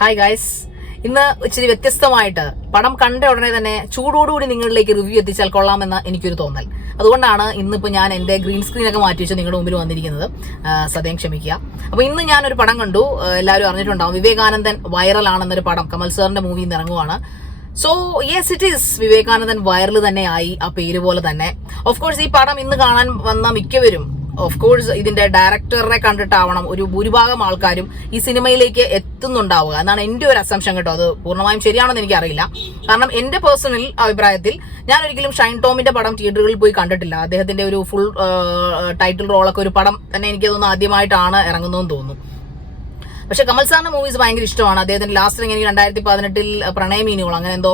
Hi guys, ഇന്ന് ഇച്ചിരി വ്യത്യസ്തമായിട്ട് പടം കണ്ട ഉടനെ തന്നെ ചൂടോടുകൂടി നിങ്ങളിലേക്ക് റിവ്യൂ എത്തിച്ചാൽ കൊള്ളാമെന്ന് എനിക്കൊരു തോന്നൽ. അതുകൊണ്ടാണ് ഇന്നിപ്പോൾ ഞാൻ എൻ്റെ ഗ്രീൻ സ്ക്രീനൊക്കെ മാറ്റി വെച്ച് നിങ്ങളുടെ മുമ്പിൽ വന്നിരിക്കുന്നത്. സദ്യം ക്ഷമിക്കുക. അപ്പോൾ ഇന്ന് ഞാനൊരു പടം കണ്ടു. എല്ലാവരും അറിഞ്ഞിട്ടുണ്ടാവും, വിവേകാനന്ദൻ വൈറലാണെന്നൊരു പടം കമൽ സാറിന്റെ മൂവിയിൽ നിന്ന് ഇറങ്ങുവാണ്. So yes, it is Vivekanandan viral തന്നെയായി, ആ പേര് പോലെ തന്നെ. ഓഫ് കോഴ്സ് ഈ പടം ഇന്ന് കാണാൻ വന്ന മിക്കവരും ഓഫ് കോഴ്സ് ഇതിന്റെ ഡയറക്ടറെ കണ്ടിട്ടാവണം ഒരു ഭൂരിഭാഗം ആൾക്കാരും ഈ സിനിമയിലേക്ക് എത്തുന്നുണ്ടാവുക എന്നാണ് എന്റെ ഒരു അസംഷൻ കേട്ടോ. അത് പൂർണ്ണമായും ശരിയാണെന്ന് എനിക്കറിയില്ല. കാരണം എന്റെ പേഴ്സണൽ അഭിപ്രായത്തിൽ ഞാൻ ഒരിക്കലും ഷൈൻ ടോമിന്റെ പടം തിയേറ്ററുകളിൽ പോയി കണ്ടിട്ടില്ല. അദ്ദേഹത്തിന്റെ ഒരു ഫുൾ ടൈറ്റിൽ റോളൊക്കെ ഒരു പടം തന്നെ എനിക്ക് തോന്നുന്നു ആദ്യമായിട്ടാണ് ഇറങ്ങുന്നതെന്ന് തോന്നുന്നു. പക്ഷെ കമൽ സാറിന്റെ മൂവീസ് ഭയങ്കര ഇഷ്ടമാണ്. അദ്ദേഹത്തിന്റെ ലാസ്റ്റ് എനിക്ക് 2018 പ്രണയമീനുകൾ അങ്ങനെ എന്തോ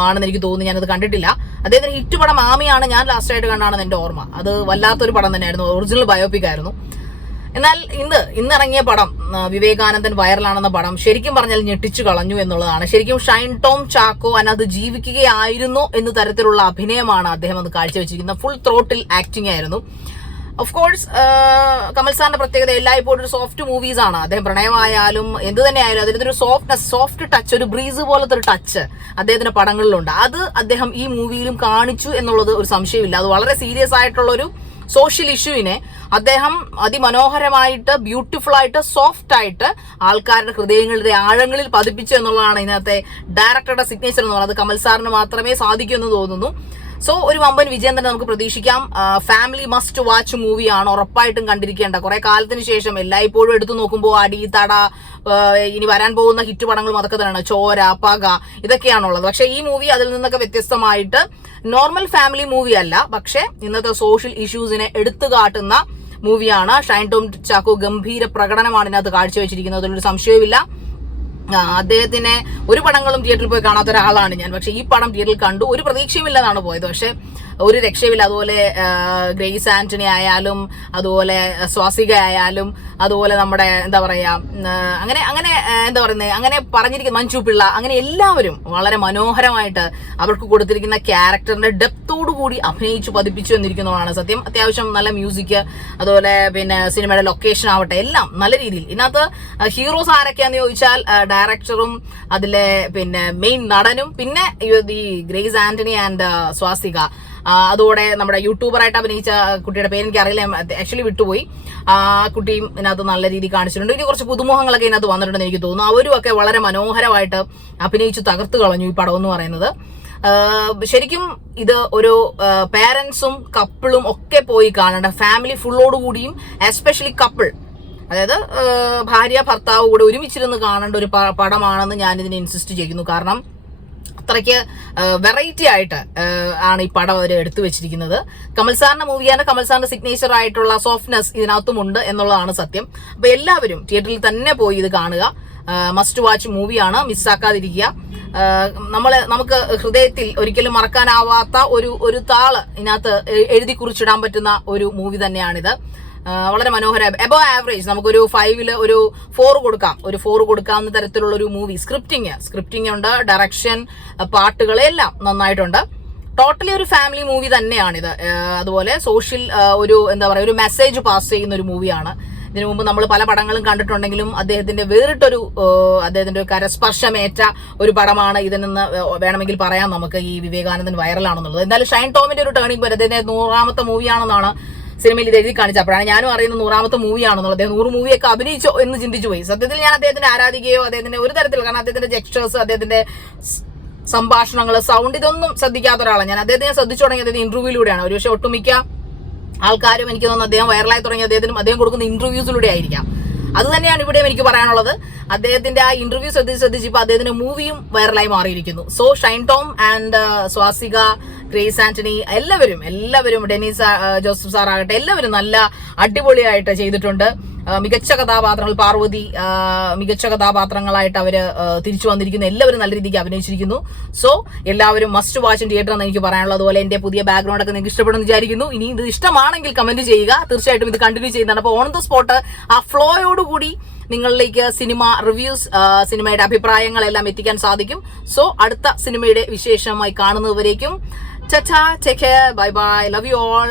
ആണെന്ന് എനിക്ക് തോന്നുന്നു. ഞാനത് കണ്ടിട്ടില്ല. അദ്ദേഹത്തിന്റെ ഹിറ്റ് പടം ആമിയാണ് ഞാൻ ലാസ്റ്റ് ആയിട്ട് കണ്ടാണെന്ന് എന്റെ ഓർമ്മ. അത് വല്ലാത്തൊരു പടം തന്നെയായിരുന്നു, ഒറിജിനൽ ബയോപിക് ആയിരുന്നു. എന്നാൽ ഇന്ന് ഇറങ്ങിയ പടം വിവേകാനന്ദൻ വൈറലാണെന്ന പടം ശരിക്കും പറഞ്ഞാൽ ഞെട്ടിച്ചു കളഞ്ഞു എന്നുള്ളതാണ്. ശരിക്കും ഷൈൻ ടോം ചാക്കോ അതിനകത്ത് ജീവിക്കുകയായിരുന്നു എന്ന തരത്തിലുള്ള അഭിനയമാണ് അദ്ദേഹം അത് കാഴ്ചവെച്ചിരിക്കുന്നത്. ഫുൾ ത്രോട്ടിൽ ആക്ടിംഗ് ആയിരുന്നു. ഓഫ് കോഴ്സ് കമൽ സാറിന്റെ പ്രത്യേകത എല്ലായ്പ്പോഴും ഒരു സോഫ്റ്റ് മൂവീസ് ആണ്. അദ്ദേഹം പ്രണയമായാലും എന്ത് തന്നെ ആയാലും അതിന്റെ ഒരു സോഫ്റ്റ് ടച്ച്, ഒരു ബ്രീസ് പോലത്തെ ഒരു ടച്ച് അദ്ദേഹത്തിന്റെ പടങ്ങളിലുണ്ട്. അത് അദ്ദേഹം ഈ മൂവിയിലും കാണിച്ചു എന്നുള്ളത് ഒരു സംശയമില്ല. അത് വളരെ സീരിയസ് ആയിട്ടുള്ള ഒരു സോഷ്യൽ ഇഷ്യൂവിനെ അദ്ദേഹം അതിമനോഹരമായിട്ട്, ബ്യൂട്ടിഫുൾ ആയിട്ട്, സോഫ്റ്റ് ആയിട്ട് ആൾക്കാരുടെ ഹൃദയങ്ങളുടെ ആഴങ്ങളിൽ പതിപ്പിച്ചു എന്നുള്ളതാണ് ഇതിനകത്തെ ഡയറക്ടറുടെ സിഗ്നേച്ചർ എന്ന് പറയുന്നത്. കമൽ സാറിന് മാത്രമേ സാധിക്കൂ എന്ന് തോന്നുന്നു. സോ ഒരു വമ്പൻ വിജയം തന്നെ നമുക്ക് പ്രതീക്ഷിക്കാം. ഫാമിലി മസ്റ്റ് വാച്ച് മൂവിയാണ്, ഉറപ്പായിട്ടും കണ്ടിരിക്കേണ്ട. കുറെ കാലത്തിന് ശേഷം എല്ലായ്പ്പോഴും എടുത്തു നോക്കുമ്പോൾ അടി, തട, ഇനി വരാൻ പോകുന്ന ഹിറ്റ് പടങ്ങളും അതൊക്കെ തന്നെയാണ്. ചോര, പക, ഇതൊക്കെയാണുള്ളത്. പക്ഷെ ഈ മൂവി അതിൽ നിന്നൊക്കെ വ്യത്യസ്തമായിട്ട് നോർമൽ ഫാമിലി മൂവി അല്ല, പക്ഷെ ഇന്നത്തെ സോഷ്യൽ ഇഷ്യൂസിനെ എടുത്തു കാട്ടുന്ന മൂവിയാണ്. ഷൈൻ ടോം ചാക്കോ ഗംഭീര പ്രകടനമാണ് ഇതിനകത്ത് കാഴ്ചവെച്ചിരിക്കുന്നത്, അതിലൊരു സംശയവുമില്ല. അദ്ദേഹത്തിനെ ഒരു പടങ്ങളും തിയേറ്ററിൽ പോയി കാണാത്ത ഒരാളാണ് ഞാൻ. പക്ഷെ ഈ പടം തിയേറ്ററിൽ കണ്ടു, ഒരു പ്രതീക്ഷയുമില്ലെന്നാണ് പോയത്. പക്ഷെ ഒരു രക്ഷയില്ല. അതുപോലെ ഗ്രേസ് ആന്റണി ആയാലും, അതുപോലെ സ്വാസിക ആയാലും, അതുപോലെ നമ്മുടെ എന്താ പറയാ അങ്ങനെ പറഞ്ഞിരിക്കുന്ന മഞ്ജു പിള്ള, അങ്ങനെ എല്ലാവരും വളരെ മനോഹരമായിട്ട് അവർക്ക് കൊടുത്തിരിക്കുന്ന ക്യാരക്ടറിന്റെ ഡെപ്തോടു കൂടി അഭിനയിച്ചു പതിപ്പിച്ചു എന്നിരിക്കുന്നതാണ് സത്യം. അത്യാവശ്യം നല്ല മ്യൂസിക്, അതുപോലെ പിന്നെ സിനിമയുടെ ലൊക്കേഷൻ ആവട്ടെ, എല്ലാം നല്ല രീതിയിൽ. ഇതിനകത്ത് ഹീറോസ് ആരൊക്കെയാന്ന് ചോദിച്ചാൽ ഡയറക്ടറും അതിലെ പിന്നെ മെയിൻ നടനും പിന്നെ ഈ ഗ്രേസ് ആന്റണി ആൻഡ് സ്വാസിക, അതോടെ നമ്മുടെ യൂട്യൂബറായിട്ട് അഭിനയിച്ച കുട്ടിയുടെ പേര് എനിക്ക് അറിയില്ല, ആക്ച്വലി വിട്ടുപോയി. ആ കുട്ടിയും ഇതിനകത്ത് നല്ല രീതിയിൽ കാണിച്ചിട്ടുണ്ട്. ഇനി കുറച്ച് പുതുമുഖങ്ങളൊക്കെ ഇതിനകത്ത് വന്നിട്ടുണ്ടെന്ന് എനിക്ക് തോന്നുന്നു. അവരും ഒക്കെ വളരെ മനോഹരമായിട്ട് അഭിനയിച്ചു തകർത്ത് കളഞ്ഞു ഈ പടം എന്ന് പറയുന്നത്. ശരിക്കും ഇത് ഒരു പേരൻസും കപ്പിളും ഒക്കെ പോയി കാണേണ്ട, ഫാമിലി ഫുള്ളോടുകൂടിയും എസ്പെഷ്യലി കപ്പിൾ, അതായത് ഭാര്യ ഭർത്താവ് കൂടെ ഒരുമിച്ചിരുന്ന് കാണേണ്ട ഒരു പടമാണെന്ന് ഞാൻ ഇതിനെ ഇൻസിസ്റ്റ് ചെയ്യുന്നു. കാരണം അത്രയ്ക്ക് വെറൈറ്റി ആയിട്ട് ആണ് ഈ പടം അവർ എടുത്തു വെച്ചിരിക്കുന്നത്. കമൽ സാറിന്റെ മൂവിയാണ്, കമൽ സാറിന്റെ സിഗ്നേച്ചർ ആയിട്ടുള്ള സോഫ്റ്റ്നെസ് ഇതിനകത്തുമുണ്ട് എന്നുള്ളതാണ് സത്യം. അപ്പൊ എല്ലാവരും തിയേറ്ററിൽ തന്നെ പോയി ഇത് കാണുക. മസ്റ്റ് വാച്ച് മൂവിയാണ്, മിസ്സാക്കാതിരിക്കുക. നമുക്ക് ഹൃദയത്തിൽ ഒരിക്കലും മറക്കാനാവാത്ത ഒരു താള് ഇതിനകത്ത് എഴുതി കുറിച്ചിടാൻ പറ്റുന്ന ഒരു മൂവി തന്നെയാണിത്. വളരെ മനോഹര, എബോവ് ആവറേജ്, നമുക്കൊരു 5 ഒരു 4 കൊടുക്കാവുന്ന തരത്തിലുള്ള ഒരു മൂവി. സ്ക്രിപ്റ്റിംഗ് ഉണ്ട്, ഡയറക്ഷൻ, പാട്ടുകൾ എല്ലാം നന്നായിട്ടുണ്ട്. ടോട്ടലി ഒരു ഫാമിലി മൂവി തന്നെയാണിത്. അതുപോലെ സോഷ്യൽ ഒരു മെസ്സേജ് പാസ് ചെയ്യുന്ന ഒരു മൂവിയാണ്. ഇതിനു മുമ്പ് നമ്മൾ പല പടങ്ങളും കണ്ടിട്ടുണ്ടെങ്കിലും അദ്ദേഹത്തിന്റെ അദ്ദേഹത്തിന്റെ കരസ്പർശമേറ്റ ഒരു പടമാണ് ഇതിനെന്ന് വേണമെങ്കിൽ പറയാം നമുക്ക്, ഈ വിവേകാനന്ദൻ വൈറലാണെന്നുള്ളത്. എന്തായാലും ഷൈൻ ടോമിന്റെ ഒരു ടേണിംഗ് പോയിന്റ്, അദ്ദേഹത്തിന്റെ 100ാമത്തെ മൂവിയാണെന്നാണ് സിനിമയിൽ ഇത് എഴുതി കാണിച്ചപ്പോഴാണ് ഞാനും അറിയുന്നത് 100ാമത്തെ മൂവിയാണെന്നുള്ളത്. അദ്ദേഹം 100 മൂവിയൊക്കെ അഭിനയിച്ചോ എന്ന് ചിന്തിച്ചു പോയി. സത്യത്തിൽ ഞാൻ അദ്ദേഹത്തിന്റെ ആരാധികയോ അദ്ദേഹത്തിന്റെ ഒരു തരത്തിൽ, കാരണം അദ്ദേഹത്തിന്റെ ജെസ്റ്റേഴ്സ്, അദ്ദേഹത്തിന്റെ സംഭാഷണങ്ങൾ, സൗണ്ട്, ഇതൊന്നും ശ്രദ്ധിക്കാത്ത ഒരാളാണ് ഞാൻ. അദ്ദേഹത്തെ ശ്രദ്ധിച്ചു തുടങ്ങിയത് അദ്ദേഹം ഇന്റർവ്യൂയിലൂടെയാണ്. ഒരുപക്ഷെ ഒട്ടുമിക്ക ആൾക്കാരും എനിക്ക് തോന്നുന്നു അദ്ദേഹം വൈറലായി തുടങ്ങിയ അദ്ദേഹം കൊടുക്കുന്ന ഇന്റർവ്യൂസിലൂടെ ആയിരിക്കാം. അത് തന്നെയാണ് ഇവിടെയും എനിക്ക് പറയാനുള്ളത്. അദ്ദേഹത്തിന്റെ ആ ഇന്റർവ്യൂ ശ്രദ്ധിച്ചപ്പോൾ അദ്ദേഹത്തിന്റെ മൂവിയും വൈറലായി മാറിയിരിക്കുന്നു. So Shine Tom and Swasika, grace Antony, എല്ലാവരും ഡെനീസ് ജോസഫ് സാർ ആകട്ടെ, എല്ലാവരും നല്ല അടിപൊളിയായിട്ട് ചെയ്തിട്ടുണ്ട്. മികച്ച കഥാപാത്രങ്ങൾ, പാർവതി മികച്ച കഥാപാത്രങ്ങളായിട്ട് അവര് തിരിച്ചു വന്നിരിക്കുന്നു. എല്ലാവരും നല്ല രീതിക്ക് അഭിനയിച്ചിരിക്കുന്നു. സോ എല്ലാവരും മസ്റ്റ് വാച്ച് തിയേറ്റർ എന്ന് എനിക്ക് പറയാനുള്ളത്. അതുപോലെ എന്റെ പുതിയ ബാക്ക്ഗ്രൗണ്ട് ഒക്കെ നിങ്ങൾക്ക് ഇഷ്ടപ്പെടുന്നു വിചാരിക്കുന്നു. ഇനി ഇത് ഇഷ്ടമാണെങ്കിൽ കമന്റ് ചെയ്യുക. തീർച്ചയായിട്ടും ഇത് കണ്ടിന്യൂ ചെയ്യുന്നതാണ്. അപ്പോൾ ഓൺ ദ സ്പോട്ട് ആ ഫ്ലോയോടുകൂടി നിങ്ങളിലേക്ക് സിനിമ റിവ്യൂസ്, സിനിമയുടെ അഭിപ്രായങ്ങളെല്ലാം എത്തിക്കാൻ സാധിക്കും. സോ അടുത്ത സിനിമയുടെ വിശേഷമായി കാണുന്നതുവരേക്കും, take care, bye bye, love you all.